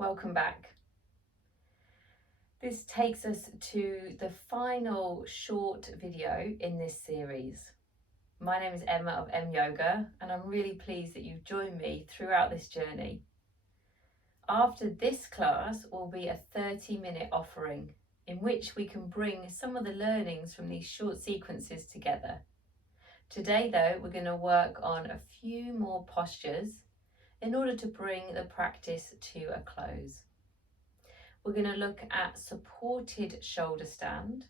Welcome back. This takes us to the final short video in this series. My name is Emma of M Yoga, and I'm really pleased that you've joined me throughout this journey. After this class will be a 30-minute offering in which we can bring some of the learnings from these short sequences together. Today though, we're going to work on a few more postures in order to bring the practice to a close. We're going to look at supported shoulder stand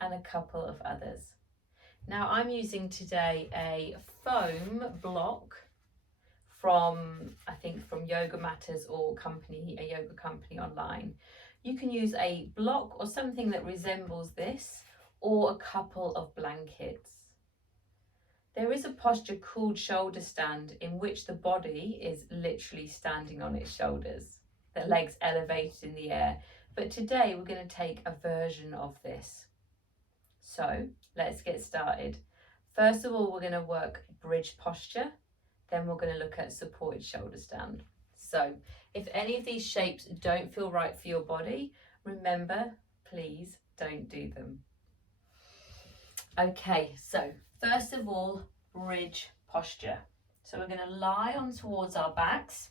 and a couple of others. Now I'm using today a foam block from Yoga Matters or a yoga company online. You can use a block or something that resembles this, or a couple of blankets. There is a posture called shoulder stand in which the body is literally standing on its shoulders, the legs elevated in the air. But today we're going to take a version of this. So let's get started. First of all, we're going to work bridge posture. Then we're going to look at supported shoulder stand. So if any of these shapes don't feel right for your body, remember, please don't do them. Okay, so first of all, bridge posture. So we're going to lie on towards our backs.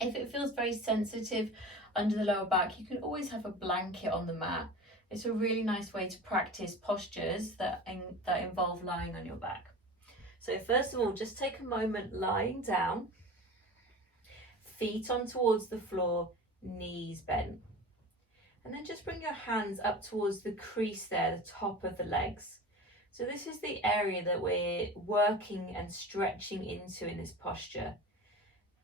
If it feels very sensitive under the lower back, you can always have a blanket on the mat. It's a really nice way to practice postures that involve lying on your back. So first of all, just take a moment lying down, feet on towards the floor, knees bent. And then just bring your hands up towards the crease there, the top of the legs. So this is the area that we're working and stretching into in this posture.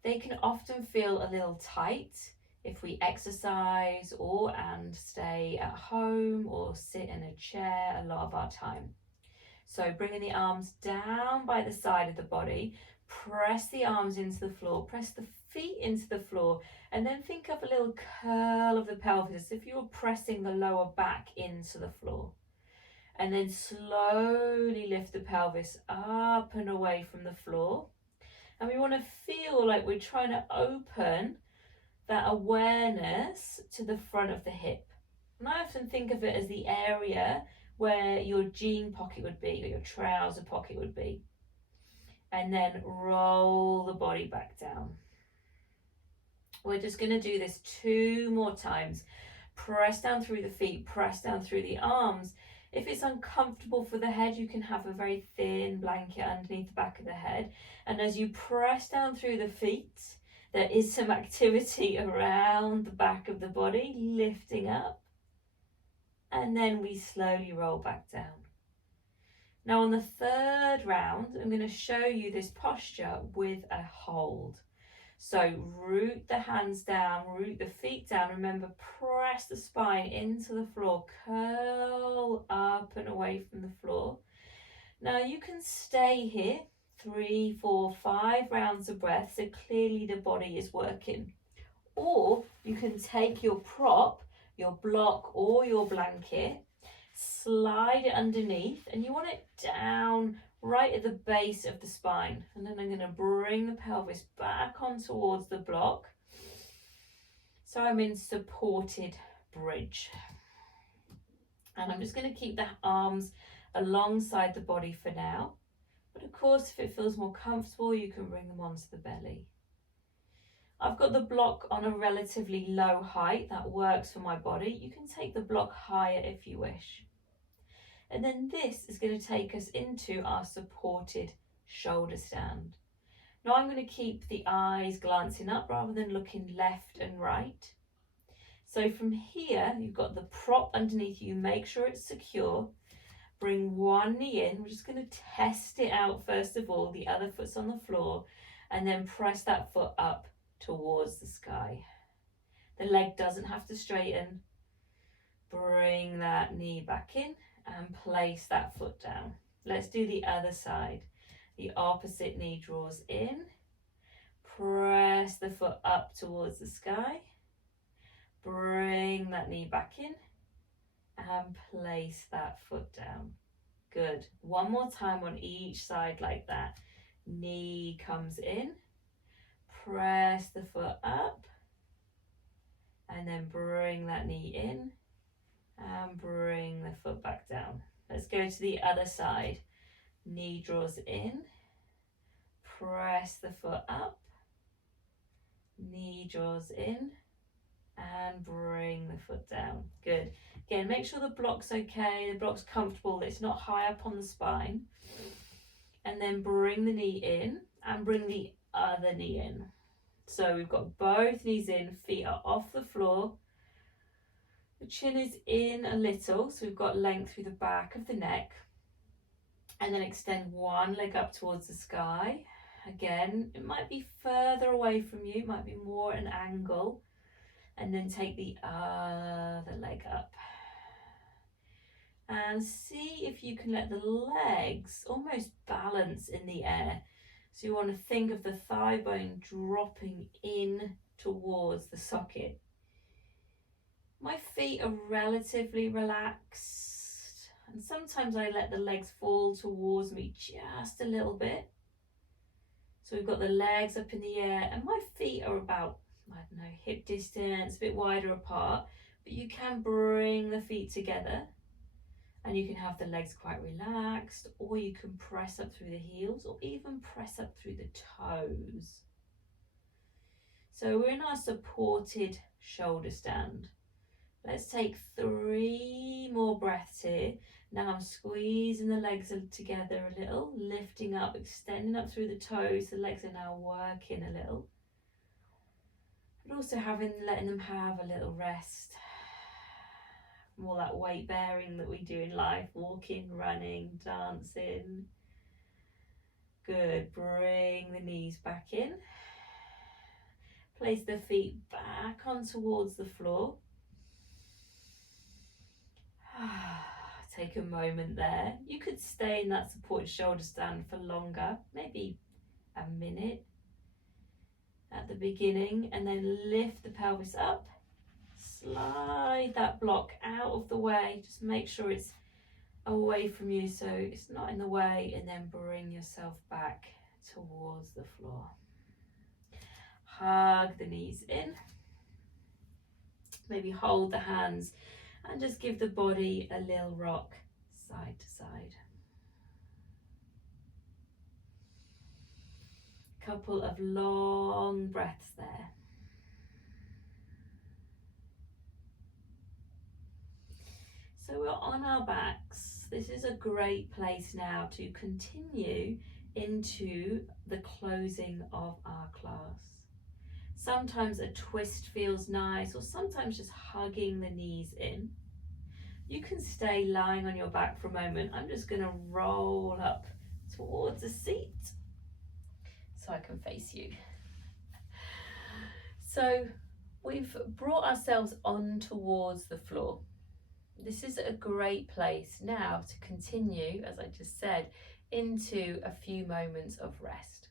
They can often feel a little tight if we exercise and stay at home or sit in a chair a lot of our time. So bringing the arms down by the side of the body, press the arms into the floor, press the feet into the floor, and then think of a little curl of the pelvis as if you were pressing the lower back into the floor. And then slowly lift the pelvis up and away from the floor. And we want to feel like we're trying to open that awareness to the front of the hip. And I often think of it as the area where your jean pocket would be, or your trouser pocket would be. And then roll the body back down. We're just going to do this 2 more times. Press down through the feet, press down through the arms. If it's uncomfortable for the head, you can have a very thin blanket underneath the back of the head. And as you press down through the feet, there is some activity around the back of the body, lifting up. And then we slowly roll back down. Now on the 3rd round, I'm going to show you this posture with a hold. So root the hands down, root the feet down. Remember, press the spine into the floor, curl up and away from the floor. Now you can stay here 3, 4, 5 rounds of breath, so clearly the body is working. Or you can take your prop, your block or your blanket, slide it underneath, and you want it down right at the base of the spine. And then I'm going to bring the pelvis back on towards the block. So I'm in supported bridge. And I'm just going to keep the arms alongside the body for now. But of course, if it feels more comfortable, you can bring them onto the belly. I've got the block on a relatively low height. That works for my body. You can take the block higher if you wish. And then this is going to take us into our supported shoulder stand. Now I'm going to keep the eyes glancing up rather than looking left and right. So from here, you've got the prop underneath you. Make sure it's secure. Bring one knee in. We're just going to test it out first of all. The other foot's on the floor. And then press that foot up towards the sky. The leg doesn't have to straighten. Bring that knee back in and place that foot down. Let's do the other side. The opposite knee draws in. Press the foot up towards the sky. Bring that knee back in and place that foot down. Good. One more time on each side like that. Knee comes in. Press the foot up and then bring that knee in and bring the foot back down. Let's go to the other side. Knee draws in, press the foot up, knee draws in and bring the foot down. Good. Again, make sure the block's okay, the block's comfortable, that it's not high up on the spine. And then bring the knee in and bring the other knee in. So we've got both knees in, feet are off the floor. The chin is in a little, so we've got length through the back of the neck. And then extend one leg up towards the sky. Again, it might be further away from you, it might be more an angle. And then take the other leg up. And see if you can let the legs almost balance in the air. So you want to think of the thigh bone dropping in towards the socket. My feet are relatively relaxed, and sometimes I let the legs fall towards me just a little bit. So we've got the legs up in the air, and my feet are about, I don't know, hip distance, a bit wider apart, but you can bring the feet together. And you can have the legs quite relaxed, or you can press up through the heels, or even press up through the toes. So we're in our supported shoulder stand. Let's take 3 more breaths here. Now I'm squeezing the legs together a little, lifting up, extending up through the toes. The legs are now working a little. But also letting them have a little rest. All that weight bearing that we do in life, walking, running, dancing. Good. Bring the knees back in. Place the feet back on towards the floor. Take a moment there. You could stay in that supported shoulder stand for longer, maybe a minute at the beginning, and then lift the pelvis up. Slide that block out of the way. Just make sure it's away from you so it's not in the way, and then bring yourself back towards the floor. Hug the knees in. Maybe hold the hands and just give the body a little rock side to side. Couple of long breaths there. So we're on our backs. This is a great place now to continue into the closing of our class. Sometimes a twist feels nice, or sometimes just hugging the knees in. You can stay lying on your back for a moment. I'm just going to roll up towards the seat so I can face you. So we've brought ourselves on towards the floor. This is a great place now to continue, as I just said, into a few moments of rest.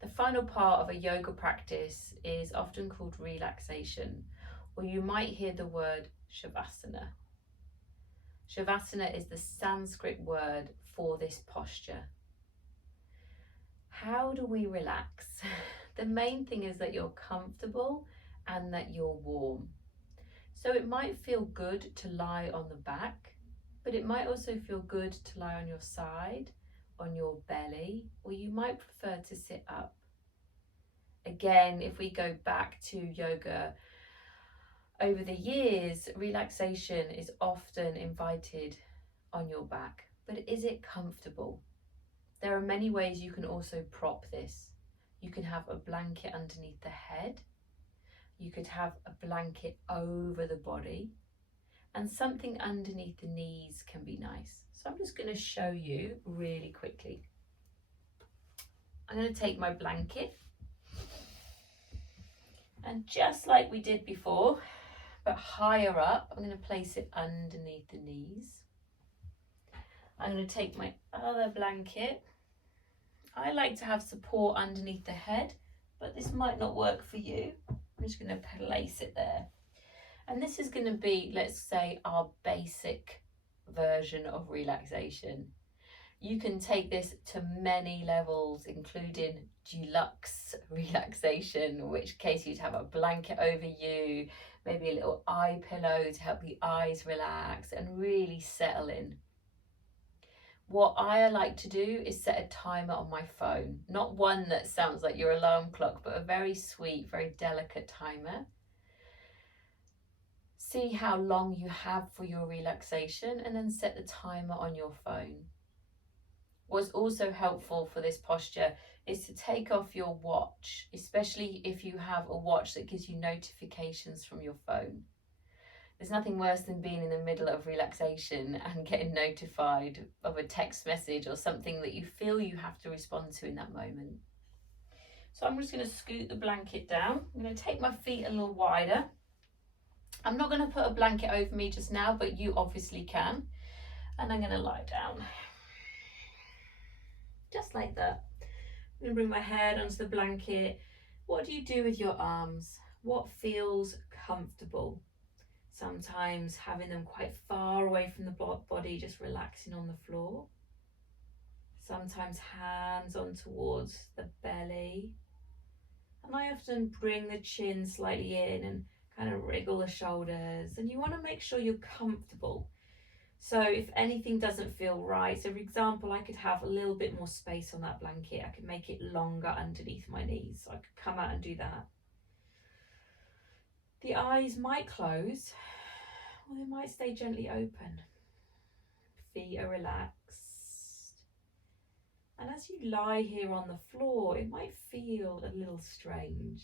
The final part of a yoga practice is often called relaxation, or you might hear the word Shavasana. Shavasana is the Sanskrit word for this posture. How do we relax? The main thing is that you're comfortable and that you're warm. So it might feel good to lie on the back, but it might also feel good to lie on your side, on your belly, or you might prefer to sit up. Again, if we go back to yoga, over the years, relaxation is often invited on your back, but is it comfortable? There are many ways you can also prop this. You can have a blanket underneath the head. You could have a blanket over the body, and something underneath the knees can be nice. So I'm just going to show you really quickly. I'm going to take my blanket, and just like we did before, but higher up, I'm going to place it underneath the knees. I'm going to take my other blanket. I like to have support underneath the head, but this might not work for you. I'm just going to place it there. And this is going to be, let's say, our basic version of relaxation. You can take this to many levels, including deluxe relaxation, in which case you'd have a blanket over you, maybe a little eye pillow to help the eyes relax and really settle in. What I like to do is set a timer on my phone, not one that sounds like your alarm clock, but a very sweet, very delicate timer. See how long you have for your relaxation and then set the timer on your phone. What's also helpful for this posture is to take off your watch, especially if you have a watch that gives you notifications from your phone. There's nothing worse than being in the middle of relaxation and getting notified of a text message or something that you feel you have to respond to in that moment. So I'm just going to scoot the blanket down. I'm going to take my feet a little wider. I'm not going to put a blanket over me just now, but you obviously can. And I'm going to lie down. Just like that. I'm going to bring my head onto the blanket. What do you do with your arms? What feels comfortable? Sometimes having them quite far away from the body, just relaxing on the floor. Sometimes hands on towards the belly. And I often bring the chin slightly in and kind of wriggle the shoulders. And you want to make sure you're comfortable. So if anything doesn't feel right, so for example, I could have a little bit more space on that blanket. I could make it longer underneath my knees. So I could come out and do that. The eyes might close, or they might stay gently open. Feet are relaxed. And as you lie here on the floor, it might feel a little strange,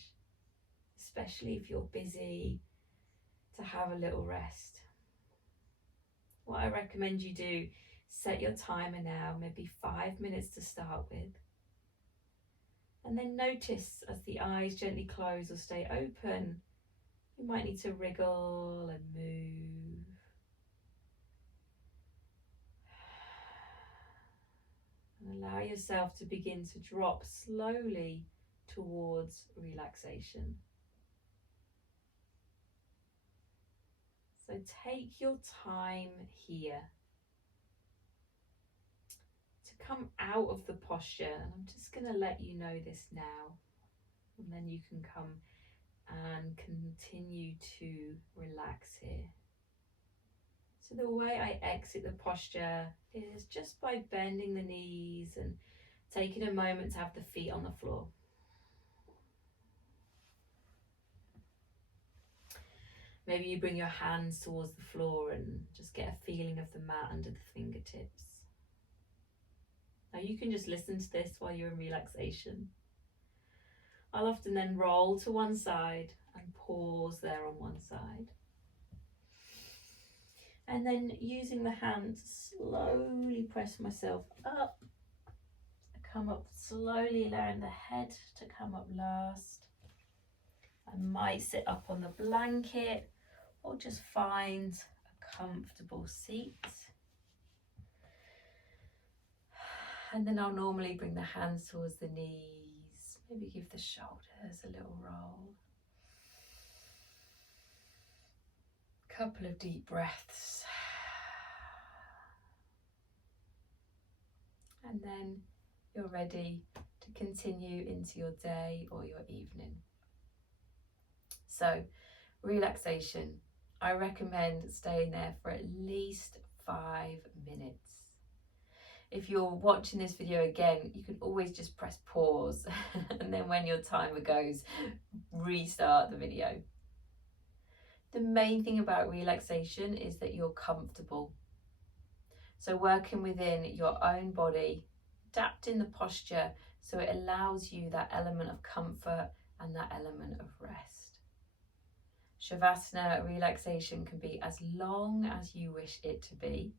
especially if you're busy, to have a little rest. What I recommend you do, set your timer now, maybe 5 minutes to start with. And then notice as the eyes gently close or stay open, you might need to wriggle and move. And allow yourself to begin to drop slowly towards relaxation. So take your time here to come out of the posture, and I'm just going to let you know this now, and then you can come and continue to relax here. So the way I exit the posture is just by bending the knees and taking a moment to have the feet on the floor. Maybe you bring your hands towards the floor and just get a feeling of the mat under the fingertips. Now you can just listen to this while you're in relaxation. I'll often then roll to one side and pause there on one side. And then using the hand to slowly press myself up. Come up slowly, allowing the head to come up last. I might sit up on the blanket or just find a comfortable seat. And then I'll normally bring the hands towards the knees, maybe give the shoulders a little roll. Couple of deep breaths. And then you're ready to continue into your day or your evening. So, relaxation. I recommend staying there for at least 5 minutes. If you're watching this video again, you can always just press pause and then when your timer goes, restart the video. The main thing about relaxation is that you're comfortable. So working within your own body, adapting the posture so it allows you that element of comfort and that element of rest. Shavasana relaxation can be as long as you wish it to be,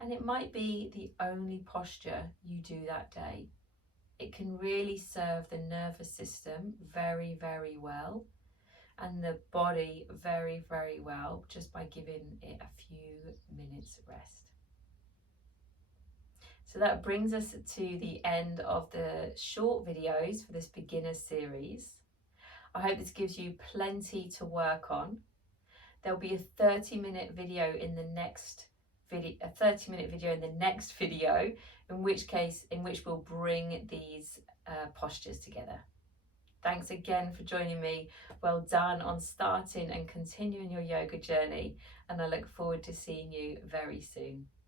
and it might be the only posture you do that day. It can really serve the nervous system very, very well, and the body very, very well, just by giving it a few minutes rest. So that brings us to the end of the short videos for this beginner series. I hope this gives you plenty to work on. There'll be a 30-minute video in the next a 30-minute video in the next video, in which we'll bring these postures together. Thanks again for joining me. Well done on starting and continuing your yoga journey, and I look forward to seeing you very soon.